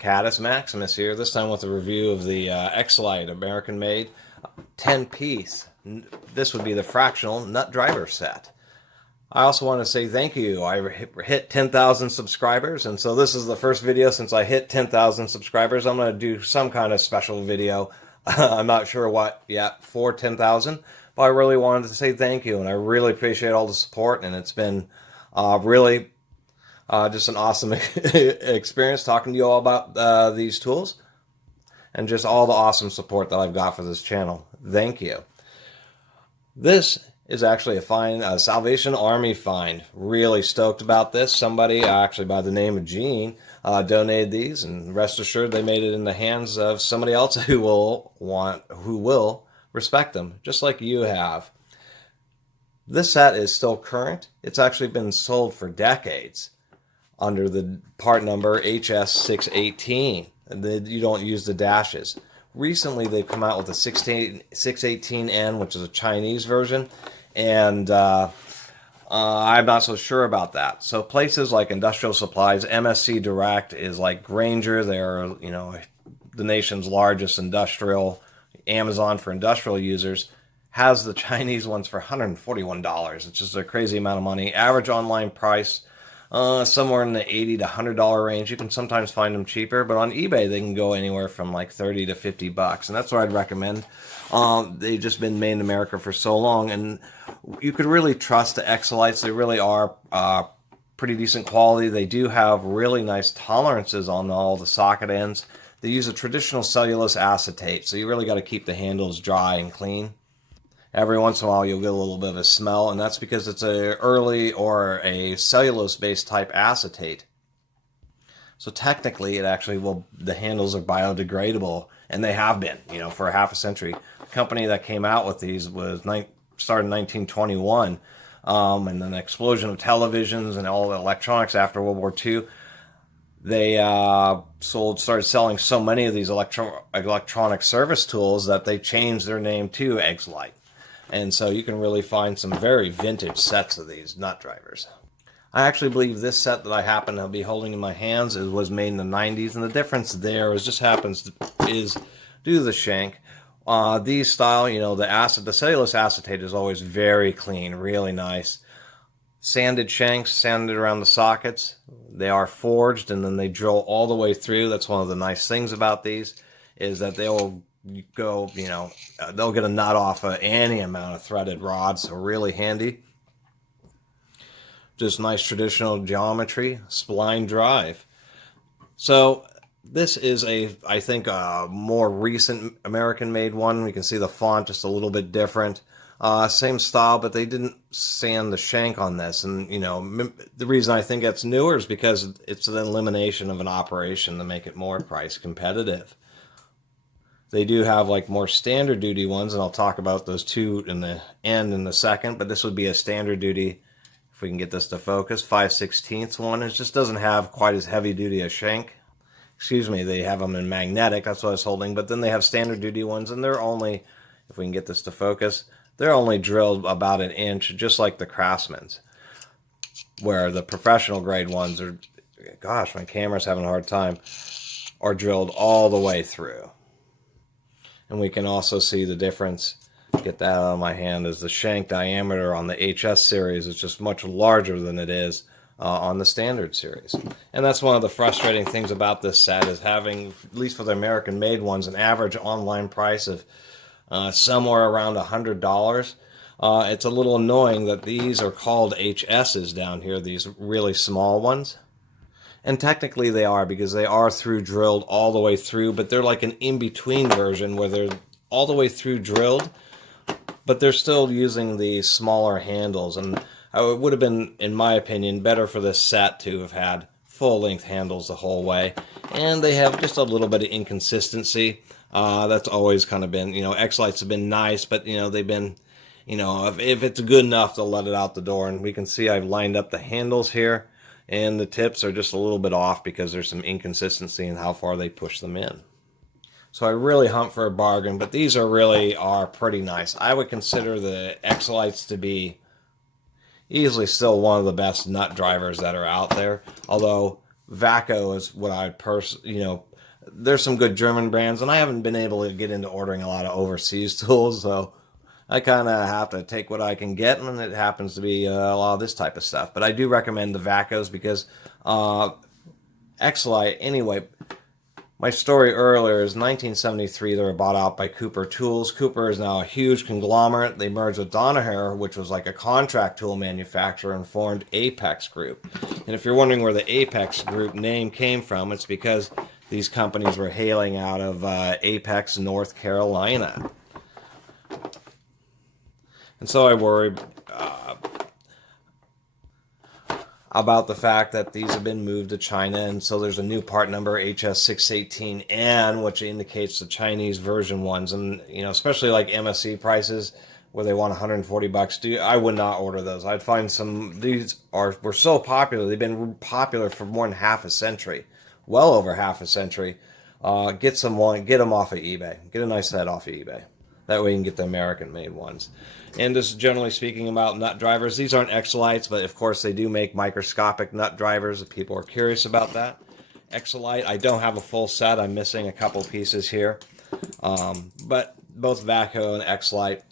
Caddis Maximus here, this time with a review of the XceLite American-made 10-piece. This would be the fractional nut driver set. I also want to say thank you. I hit 10,000 subscribers, and so this is the first video since I hit 10,000 subscribers. I'm going to do some kind of special video. I'm not sure what yet for 10,000, but I really wanted to say thank you, and I really appreciate all the support, and it's been really just an awesome experience talking to you all about these tools and just all the awesome support that I've got for this channel. Thank you. This is actually a find, Salvation Army find. Really stoked about this. Somebody, actually by the name of Gene, donated these, and rest assured they made it in the hands of somebody else who will respect them, just like you have. This set is still current. It's actually been sold for decades under the part number HS618. You don't use the dashes. Recently, they've come out with a 618N, which is a Chinese version, and I'm not so sure about that. So places like Industrial Supplies, MSC Direct is like Grainger. They're, the nation's largest industrial. Amazon for industrial users has the Chinese ones for $141. It's just a crazy amount of money. Average online price, somewhere in the $80 to $100 range. You can sometimes find them cheaper, but on eBay they can go anywhere from like 30 to 50 bucks, and that's what I'd recommend. They've just been made in America for so long, and you could really trust the XceLites. They really are pretty decent quality. They do have really nice tolerances on all the socket ends. They use a traditional cellulose acetate, so you really got to keep the handles dry and clean. Every once in a while you'll get a little bit of a smell, and that's because it's a early or a cellulose-based type acetate. So technically it actually the handles are biodegradable, and they have been, for a half a century. The company that came out with these started in 1921, and then the explosion of televisions and all the electronics after World War II. They started selling so many of these electronic service tools that they changed their name to XceLite. And so you can really find some very vintage sets of these nut drivers. I actually believe this set that I happen to be holding in my hands was made in the 90s, and the difference there is due to the shank. These style, the cellulose acetate is always very clean, really nice. Sanded shanks, sanded around the sockets. They are forged, and then they drill all the way through. That's one of the nice things about these, is that they'll go, they'll get a nut off of any amount of threaded rods, so really handy. Just nice traditional geometry, spline drive. So this is I think a more recent American-made one. We can see the font just a little bit different. Same style, but they didn't sand the shank on this. And, the reason I think it's newer is because it's an elimination of an operation to make it more price competitive. They do have like more standard duty ones, and I'll talk about those two in the end in a second, but this would be a standard duty, if we can get this to focus, 5/16 one. It just doesn't have quite as heavy duty a shank. Excuse me, they have them in magnetic, that's what I was holding, but then they have standard duty ones, and they're only, if we can get this to focus, they're only drilled about an inch, just like the Craftsman's, where the professional grade ones are, gosh, my camera's having a hard time, are drilled all the way through. And we can also see the difference, get that out of my hand, is the shank diameter on the HS series is just much larger than it is on the standard series. And that's one of the frustrating things about this set, is having, at least for the American-made ones, an average online price of somewhere around $100. It's a little annoying that these are called HSs down here, these really small ones. And technically they are, because they are drilled all the way through, but they're like an in-between version where they're all the way through drilled, but they're still using the smaller handles. And it would have been, in my opinion, better for this set to have had full-length handles the whole way. And they have just a little bit of inconsistency. That's always kind of been, XceLites have been nice, but, they've been, if it's good enough, they'll let it out the door. And we can see I've lined up the handles here, and the tips are just a little bit off because there's some inconsistency in how far they push them in. So I really hunt for a bargain, but these are pretty nice. I would consider the XceLites to be easily still one of the best nut drivers that are out there. Although vaco is what I there's some good German brands, and I haven't been able to get into ordering a lot of overseas tools, so I kind of have to take what I can get, and it happens to be a lot of this type of stuff. But I do recommend the vacos because XceLite, anyway, my story earlier is 1973, they were bought out by Cooper Tools. Cooper is now a huge conglomerate. They merged with Danaher, which was like a contract tool manufacturer, and formed Apex Group. And if you're wondering where the Apex Group name came from, it's because these companies were hailing out of Apex, North Carolina. And so I worry about the fact that these have been moved to China, and so there's a new part number, HS618N, which indicates the Chinese version ones. And you know, especially like MSC prices, where they want $140, I would not order those. I'd find some. These were so popular; they've been popular for more than half a century, well over half a century. Get them off of eBay. Get a nice set off of eBay. That way you can get the American-made ones. And just generally speaking about nut drivers, these aren't XceLites, but of course they do make microscopic nut drivers if people are curious about that. XceLite, I don't have a full set. I'm missing a couple pieces here. But both vaco and XceLite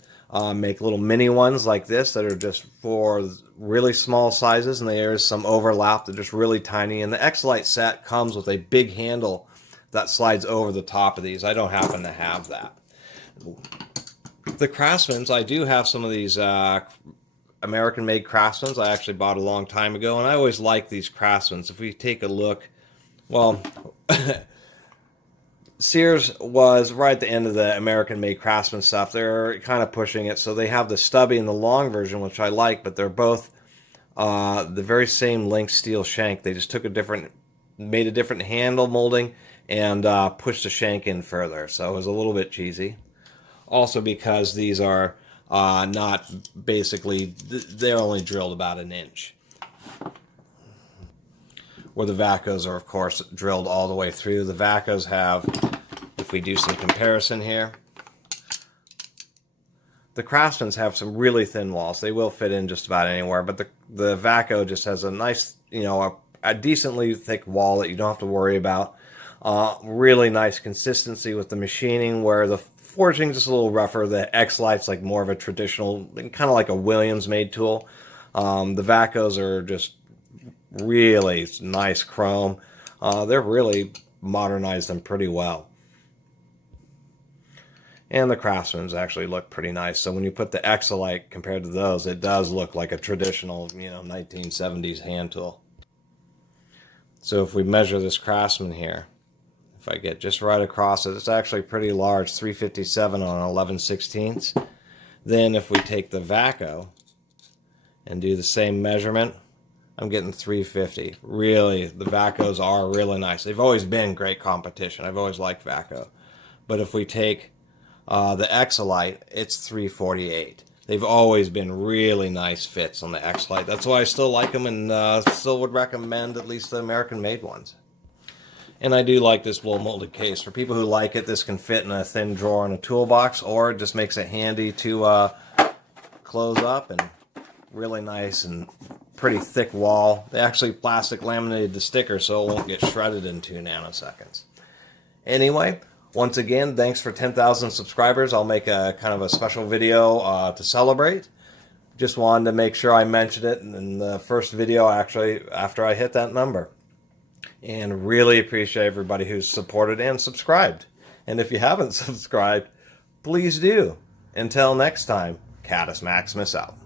make little mini ones like this that are just for really small sizes, and there's some overlap that are just really tiny. And the XceLite set comes with a big handle that slides over the top of these. I don't happen to have that. The Craftsmans, I do have some of these American-made Craftsmans I actually bought a long time ago, and I always like these Craftsmans. If we take a look, well, Sears was right at the end of the American-made Craftsman stuff. They're kind of pushing it, so they have the stubby and the long version, which I like, but they're both the very same link steel shank. They just made a different handle molding and pushed the shank in further, so it was a little bit cheesy. Also because these are not basically, they're only drilled about an inch. Where the vacos are, of course, drilled all the way through. The vacos have, if we do some comparison here, the Craftsmans have some really thin walls. They will fit in just about anywhere, but the vaco just has a nice, you know, a decently thick wall that you don't have to worry about. Really nice consistency with the machining, where the forging just a little rougher. The XceLite's like more of a traditional, kind of like a Williams-made tool. The vacos are just really nice chrome. They're really modernized them pretty well. And the Craftsmans actually look pretty nice. So when you put the XceLite compared to those, it does look like a traditional, you know, 1970s hand tool. So if we measure this Craftsman here, if I get just right across it, it's actually pretty large, 357 on 11/16. Then if we take the vaco and do the same measurement, I'm getting 350. Really, the vacos are really nice. They've always been great competition. I've always liked vaco. But if we take the XceLite, it's 348. They've always been really nice fits on the XceLite. That's why I still like them, and still would recommend at least the American-made ones. And I do like this blow molded case. For people who like it, this can fit in a thin drawer in a toolbox, or it just makes it handy to close up, and really nice and pretty thick wall. They actually plastic laminated the sticker so it won't get shredded in 2 nanoseconds. Anyway, once again, thanks for 10,000 subscribers. I'll make a kind of a special video to celebrate. Just wanted to make sure I mentioned it in the first video, actually, after I hit that number. And really appreciate everybody who's supported and subscribed. And if you haven't subscribed, please do. Until next time, Catus Maximus out.